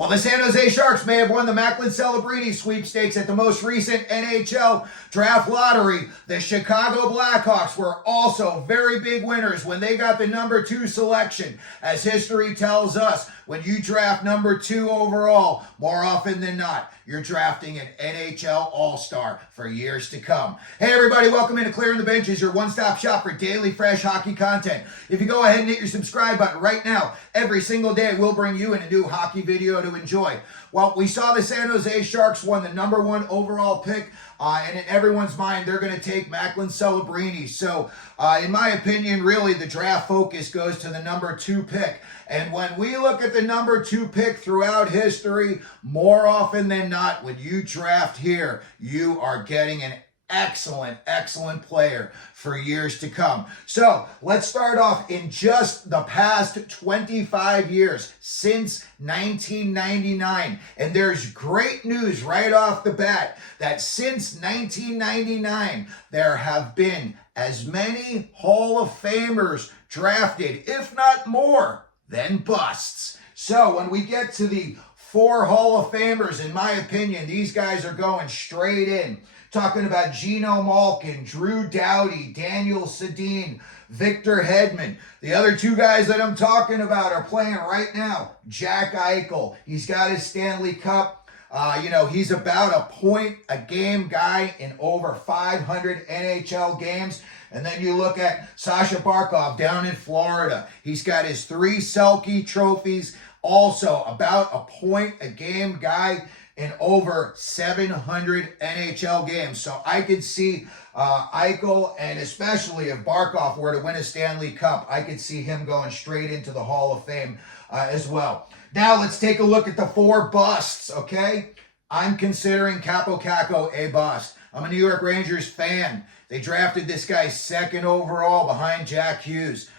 While the San Jose Sharks may have won the Malkin sweepstakes at the most recent NHL Draft lottery, the Chicago Blackhawks were also very big winners when they got the number 2 selection. As history tells us, when you draft number 2 overall, more often than not, you're drafting an NHL All-Star for years to come. Hey everybody, welcome into Clearing the Benches, your one-stop shop for daily fresh hockey content. If you go ahead and hit your subscribe button right now, every single day we'll bring you in a new hockey video to enjoy. Well, we saw the San Jose Sharks won the number 1 overall pick, and in everyone's mind, they're going to take Macklin Celebrini. So, in my opinion, really, the draft focus goes to the number 2 pick. And when we look at the number 2 pick throughout history, more often than not, when you draft here, you are getting an excellent player for years to come. So let's start off in just the past 25 years since 1999. And there's great news right off the bat that since 1999, there have been as many Hall of Famers drafted, if not more, than busts. So when we get to the 4 Hall of Famers, in my opinion, these guys are going straight in. Talking about Geno Malkin, Drew Doughty, Daniel Sedin, Victor Hedman. The other 2 guys that I'm talking about are playing right now. Jack Eichel. He's got his Stanley Cup. He's about a point-a-game guy in over 500 NHL games. And then you look at Sasha Barkov down in Florida. He's got his 3 Selke trophies. Also about a point-a-game guy in over 700 NHL games. So I could see Eichel, and especially if Barkov were to win a Stanley Cup, I could see him going straight into the Hall of Fame as well. Now let's take a look at the 4 busts, okay? I'm considering Capo Caco a bust. I'm a New York Rangers fan. They drafted this guy 2nd overall behind Jack Hughes.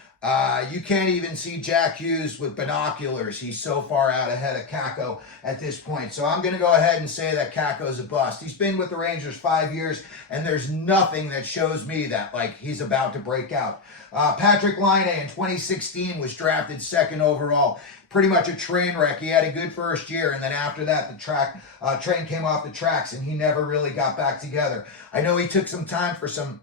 You can't even see Jack Hughes with binoculars. He's so far out ahead of Caco at this point. So I'm going to go ahead and say that Caco's a bust. He's been with the Rangers 5 years, and there's nothing that shows me that, he's about to break out. Patrick Laine in 2016 was drafted 2nd overall. Pretty much a train wreck. He had a good first year, and then after that, the train came off the tracks, and he never really got back together. I know he took some time for some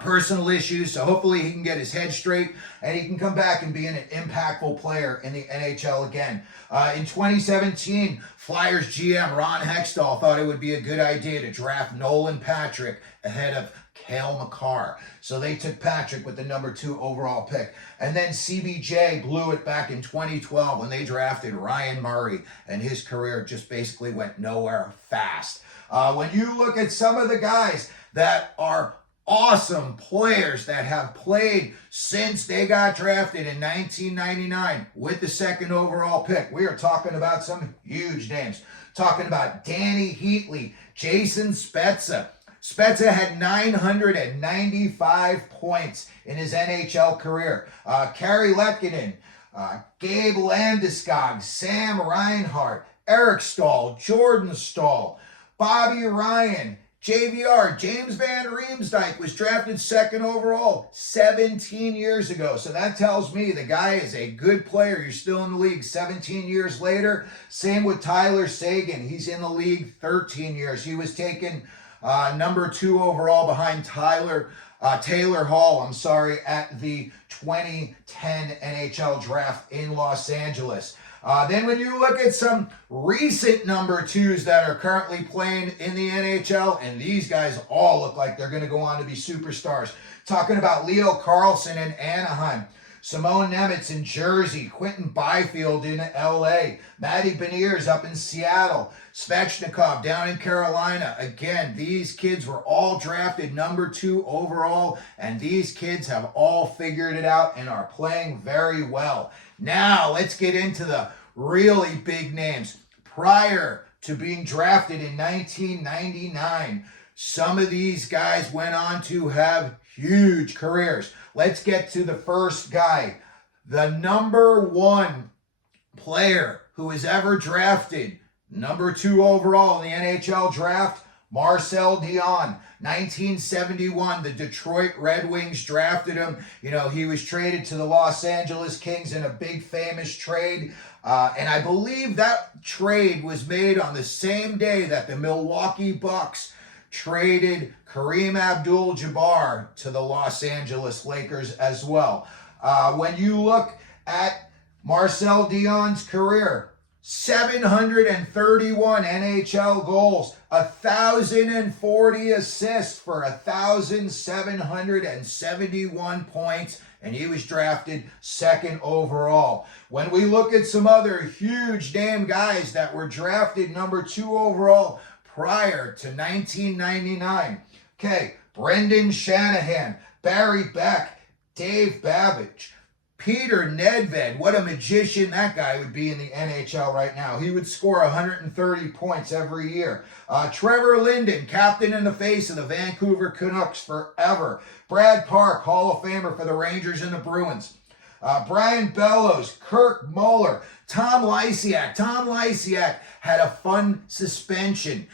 personal issues, so hopefully he can get his head straight and he can come back and be an impactful player in the NHL again. In 2017, Flyers GM Ron Hextall thought it would be a good idea to draft Nolan Patrick ahead of Cale Makar. So they took Patrick with the number 2 overall pick. And then CBJ blew it back in 2012 when they drafted Ryan Murray, and his career just basically went nowhere fast. When you look at some of the guys that are awesome players that have played since they got drafted in 1999 with the 2nd overall pick, we are talking about some huge names. Talking about Danny Heatley, Jason Spezza. Spezza had 995 points in his NHL career. Kari Lehkonen, Gabe Landeskog, Sam Reinhart, Eric Stahl, Jordan Stahl, Bobby Ryan, JVR, James Van Riemsdyk was drafted 2nd overall 17 years ago. So that tells me the guy is a good player. You're still in the league 17 years later. Same with Tyler Seguin. He's in the league 13 years. He was taken number 2 overall behind Taylor Hall, at the 2010 NHL Draft in Los Angeles. Then when you look at some recent number 2s that are currently playing in the NHL, and these guys all look like they're going to go on to be superstars. Talking about Leo Carlsson in Anaheim, Simone Nemec in Jersey, Quentin Byfield in LA, Matty Beniers up in Seattle, Svechnikov down in Carolina. Again, these kids were all drafted number 2 overall, and these kids have all figured it out and are playing very well. Now, let's get into the really big names. Prior to being drafted in 1999, some of these guys went on to have huge careers. Let's get to the first guy. The number 1 player who was ever drafted, number 2 overall in the NHL Draft, Marcel Dionne, 1971, the Detroit Red Wings drafted him. You know, he was traded to the Los Angeles Kings in a big famous trade. And I believe that trade was made on the same day that the Milwaukee Bucks traded Kareem Abdul-Jabbar to the Los Angeles Lakers as well. When you look at Marcel Dionne's career, 731 NHL goals, 1,040 assists for 1,771 points, and he was drafted second overall. When we look at some other huge name guys that were drafted number 2 overall prior to 1999, okay, Brendan Shanahan, Barry Beck, Dave Babych, Peter Nedved, what a magician that guy would be in the NHL right now. He would score 130 points every year. Trevor Linden, captain in the face of the Vancouver Canucks forever. Brad Park, Hall of Famer for the Rangers and the Bruins. Brian Bellows, Kirk Muller, Tom Lysiak. Tom Lysiak had a fun suspension.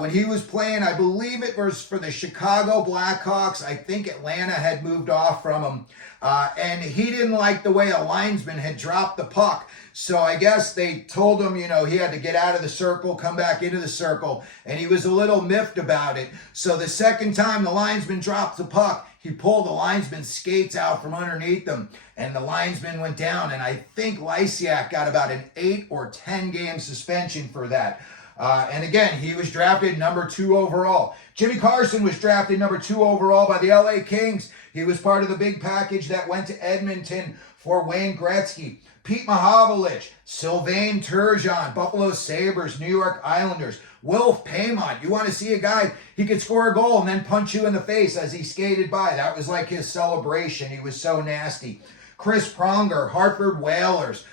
When he was playing, I believe it was for the Chicago Blackhawks. I think Atlanta had moved off from him. And he didn't like the way a linesman had dropped the puck. So I guess they told him, you know, he had to get out of the circle, come back into the circle. And he was a little miffed about it. So the second time the linesman dropped the puck, he pulled the linesman's skates out from underneath them. And the linesman went down. And I think Lysiak got about an 8 or 10 game suspension for that. And again, he was drafted number 2 overall. Jimmy Carson was drafted number 2 overall by the LA Kings. He was part of the big package that went to Edmonton for Wayne Gretzky. Pete Mahovlich, Sylvain Turgeon, Buffalo Sabres, New York Islanders. Wilf Paymont, you want to see a guy, he could score a goal and then punch you in the face as he skated by. That was like his celebration. He was so nasty. Chris Pronger, Hartford Whalers.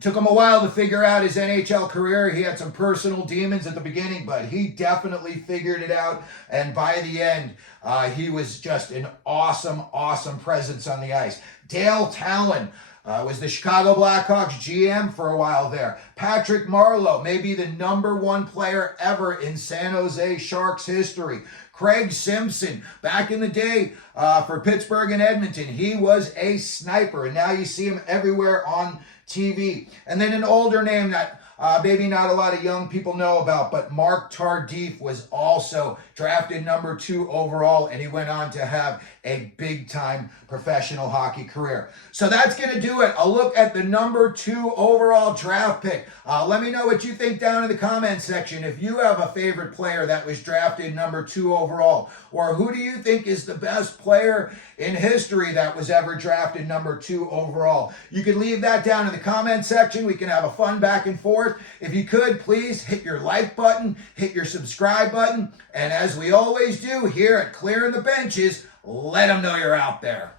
Took him a while to figure out his NHL career. He had some personal demons at the beginning, but he definitely figured it out. And by the end, he was just an awesome, awesome presence on the ice. Dale Talon was the Chicago Blackhawks GM for a while there. Patrick Marleau, maybe the number 1 player ever in San Jose Sharks history. Craig Simpson, back in the day for Pittsburgh and Edmonton, he was a sniper, and now you see him everywhere on TV. And then an older name that maybe not a lot of young people know about, but Mark Tardif was also drafted number 2 overall, and he went on to have a big-time professional hockey career. So that's going to do it. A look at the number 2 overall draft pick. Let me know what you think down in the comment section. If you have a favorite player that was drafted number 2 overall, or who do you think is the best player in history that was ever drafted number 2 overall? You can leave that down in the comment section. We can have a fun back and forth. If you could, please hit your like button, hit your subscribe button, and as we always do here at Clearing the Benches, let them know you're out there.